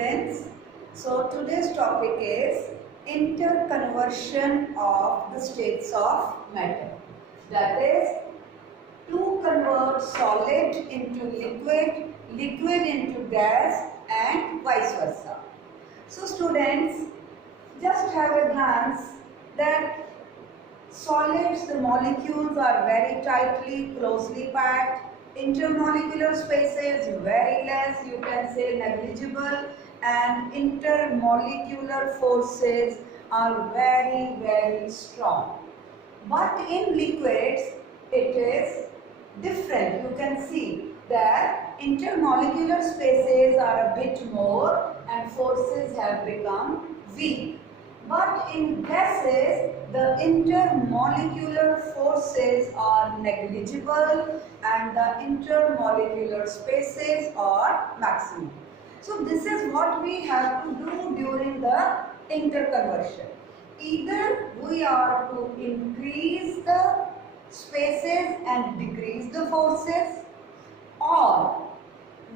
students. So today's topic is interconversion of the states of matter. That is to convert solid into liquid, liquid into gas and vice versa. So students, just have a glance that solids, the molecules are very tightly, closely packed. Intermolecular spaces very less, you can say negligible, and intermolecular forces are very, very strong. But in liquids, it is different. You can see that intermolecular spaces are a bit more and forces have become weak. But in gases, the intermolecular forces are negligible and the intermolecular spaces are maximum. So this is what we have to do during the interconversion. Either we are to increase the spaces and decrease the forces, or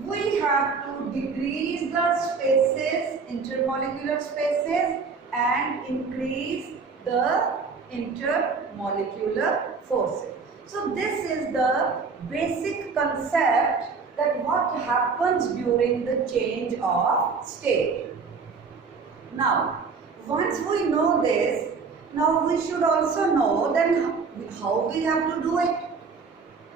we have to decrease the spaces, intermolecular spaces, and increase the intermolecular forces. So this is the basic concept that what happens during the change of state. Now, once we know this, now we should also know then how we have to do it.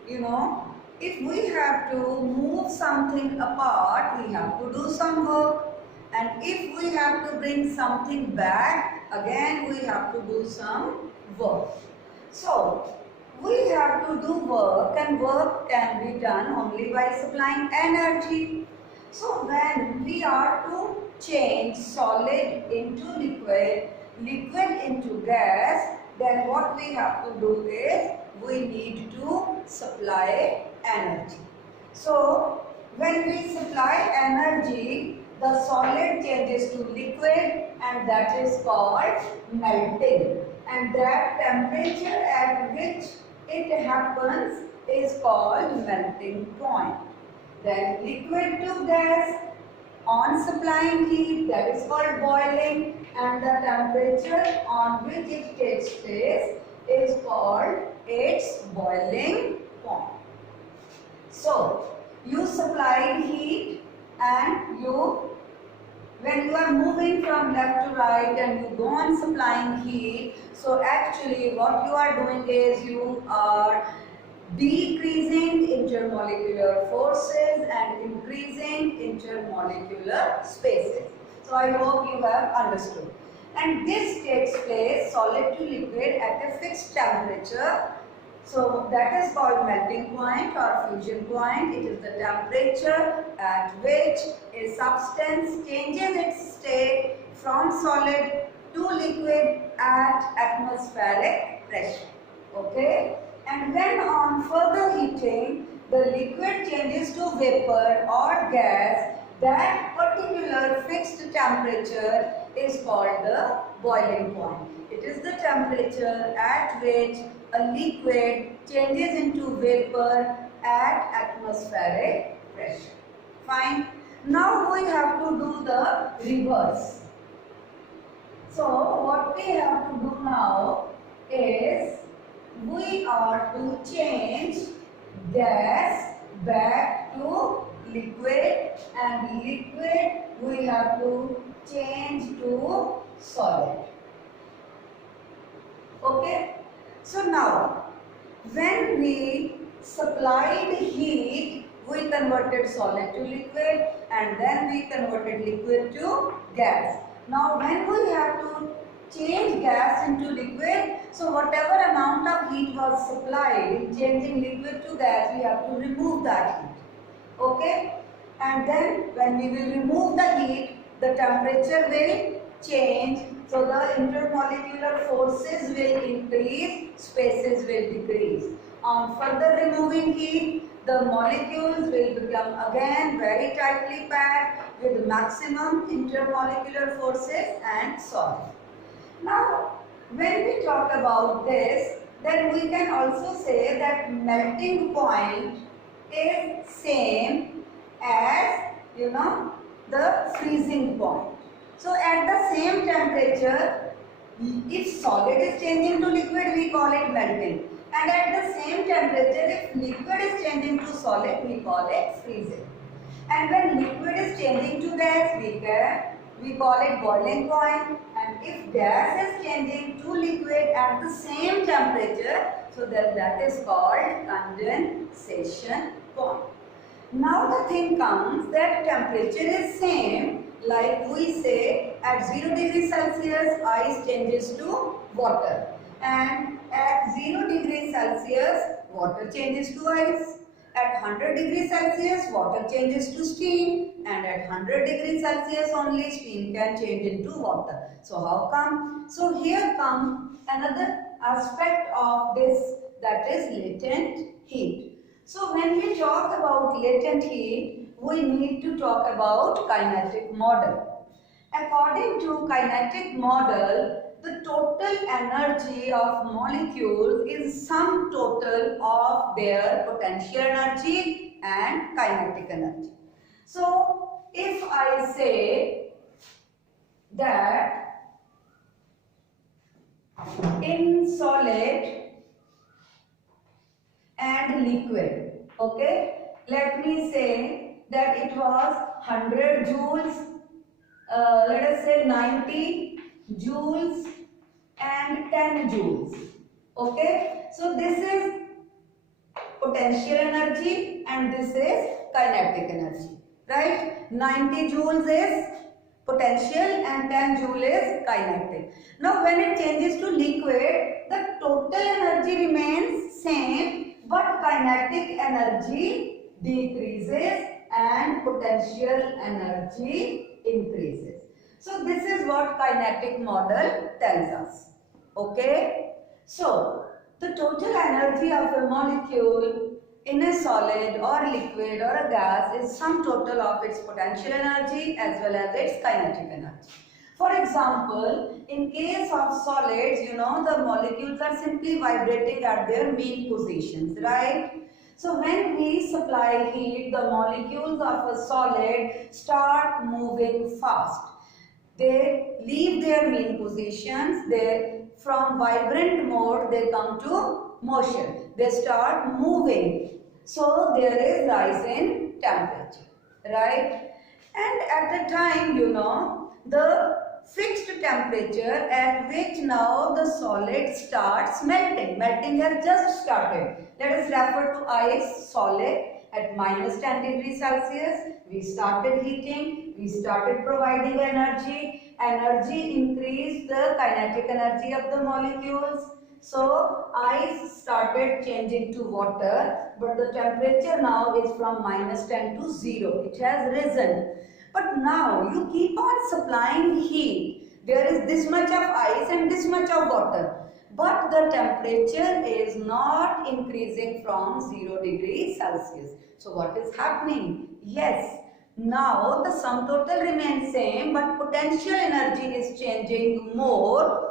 You know, if we have to move something apart, we have to do some work. And if we have to bring something back, again we have to do some work. So, we have to do work, and work can be done only by supplying energy. So, when we are to change solid into liquid, liquid into gas, then what we have to do is we need to supply energy. So, when we supply energy, the solid changes to liquid, and that is called melting. And that temperature at which it happens is called melting point. Then liquid to gas on supplying heat, that is called boiling, and the temperature on which it takes place is called its boiling point. So, you supplied heat and when you are moving from left to right and you go on supplying heat, so actually what you are doing is you are decreasing intermolecular forces and increasing intermolecular spaces. So I hope you have understood. And this takes place solid to liquid at a fixed temperature. So that is called melting point or fusion point. It is the temperature at which a substance changes its state from solid to liquid at atmospheric pressure. Okay? And when on further heating, the liquid changes to vapor or gas, that particular fixed temperature is called the boiling point. It is the temperature at which a liquid changes into vapor at atmospheric pressure. Fine. Now we have to do the reverse. So what we have to do now is we are to change gas back to liquid, and liquid we have to change to solid. Okay? So now, when we supplied heat, we converted solid to liquid, and then we converted liquid to gas. Now when we have to change gas into liquid, so whatever amount of heat was supplied in changing liquid to gas, we have to remove that heat. Okay? And then when we will remove the heat, the temperature will change. So the intermolecular forces will increase, spaces will decrease. On further removing heat, the molecules will become again very tightly packed with maximum intermolecular forces and solid. Now, when we talk about this, then we can also say that melting point is same as, the freezing point. So at the same temperature, if solid is changing to liquid, we call it melting. And at the same temperature, if liquid is changing to solid, we call it freezing. And when liquid is changing to gas, we call it boiling point. And if gas is changing to liquid at the same temperature, so then that is called condensation point. Now the thing comes that temperature is same, like we say at 0 degrees Celsius ice changes to water, and at 0 degrees Celsius water changes to ice. At 100 degrees Celsius water changes to steam, and at 100 degrees Celsius only steam can change into water. So how come? So here comes another aspect of this, that is latent heat. So when we talk about latent heat, we need to talk about kinetic model. According to kinetic model, the total energy of molecules is sum total of their potential energy and kinetic energy. So if I say that in solid and liquid, okay, let me say that it was 100 joules, let us say 90 joules and 10 joules, okay. So this is potential energy and this is kinetic energy, right? 90 joules is potential and 10 joule is kinetic. Now when it changes to liquid, the total energy remains same, but kinetic energy decreases and potential energy increases. So this is what kinetic model tells us, okay. So the total energy of a molecule in a solid or liquid or a gas is sum total of its potential energy as well as its kinetic energy. For example, in case of solids, the molecules are simply vibrating at their mean positions, right? So when we supply heat, the molecules of a solid start moving fast. They leave their mean positions, from vibrant mode they come to motion. They start moving. So there is rise in temperature, right? And at the time, the fixed temperature at which now the solid starts melting. Melting has just started. Let us refer to ice solid at minus 10 degrees Celsius. We started heating, we started providing energy. Energy increased the kinetic energy of the molecules. So ice started changing to water, but the temperature now is from minus 10 to 0. It has risen. But now you keep on supplying heat. There is this much of ice and this much of water. But the temperature is not increasing from 0 degrees Celsius. So what is happening? Yes, now the sum total remains same, but potential energy is changing more.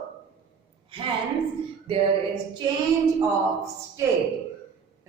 Hence, there is change of state,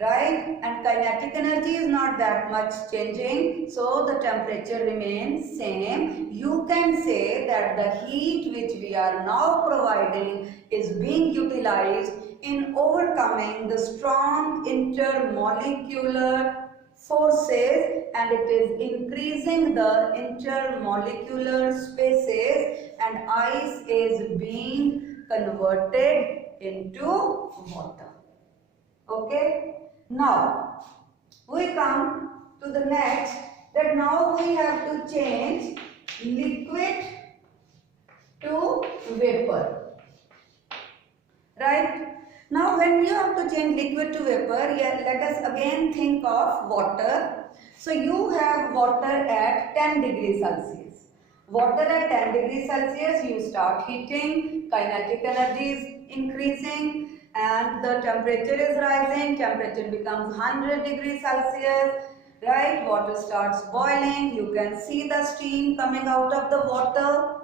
right? And kinetic energy is not that much changing, so the temperature remains same. You can say that the heat which we are now providing is being utilized in overcoming the strong intermolecular forces, and it is increasing the intermolecular spaces, and ice is being converted into water, okay. Now we come to the next, that now we have to change liquid to vapor, right? Now when you have to change liquid to vapor, let us again think of water. So you have water at 10 degrees Celsius. Water at 10 degrees Celsius, you start heating, kinetic energy is increasing and the temperature is rising, temperature becomes 100 degrees Celsius, right? Water starts boiling, you can see the steam coming out of the water.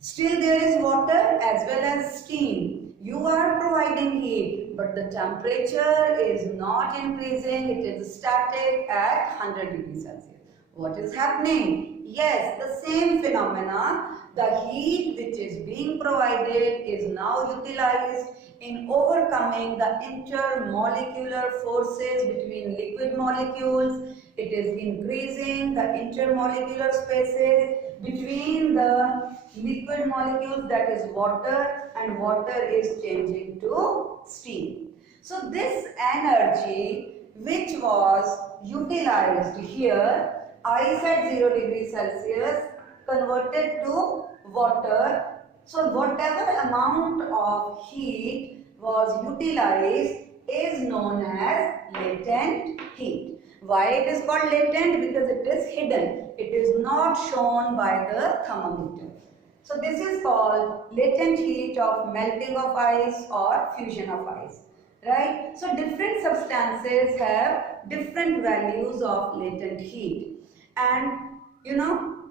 Still there is water as well as steam. You are providing heat, but the temperature is not increasing, it is static at 100 degrees Celsius. What is happening? Yes, the same phenomena. The heat which is being provided is now utilized in overcoming the intermolecular forces between liquid molecules. It is increasing the intermolecular spaces between the liquid molecules, that is water, and water is changing to steam. So this energy which was utilized here, ice at 0 degree Celsius converted to water. So whatever amount of heat was utilized is known as latent heat. Why it is called latent? Because it is hidden. It is not shown by the thermometer. So this is called latent heat of melting of ice or fusion of ice. Right? So different substances have different values of latent heat. And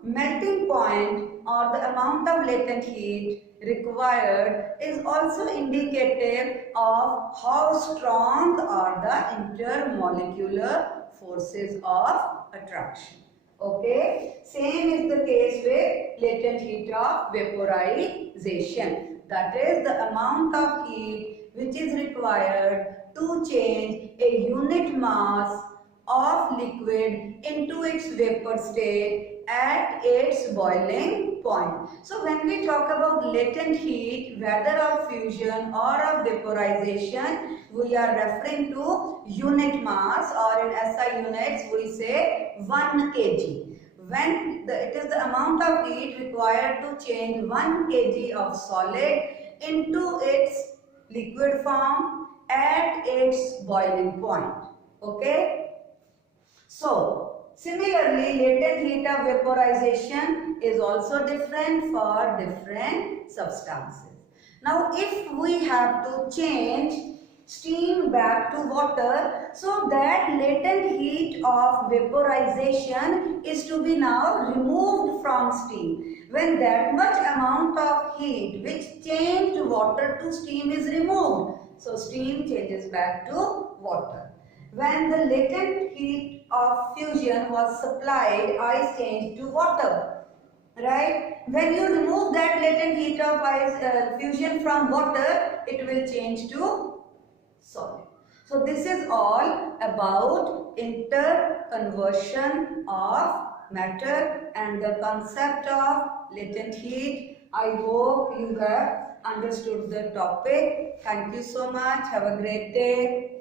melting point or the amount of latent heat required is also indicative of how strong are the intermolecular forces of attraction. Okay, same is the case with latent heat of vaporization. That is the amount of heat which is required to change a unit mass of liquid into its vapor state at its boiling point. So when we talk about latent heat, whether of fusion or of vaporization, we are referring to unit mass, or in SI units we say 1 kg. When it is the amount of heat required to change 1 kg of solid into its liquid form at its boiling point. Okay. So, similarly, latent heat of vaporization is also different for different substances. Now, if we have to change steam back to water, so that latent heat of vaporization is to be now removed from steam. When that much amount of heat which changed water to steam is removed, so steam changes back to water. When the latent heat of fusion was supplied, ice changed to water. Right? When you remove that latent heat of ice fusion from water, it will change to solid. So this is all about interconversion of matter and the concept of latent heat. I hope you have understood the topic. Thank you so much. Have a great day.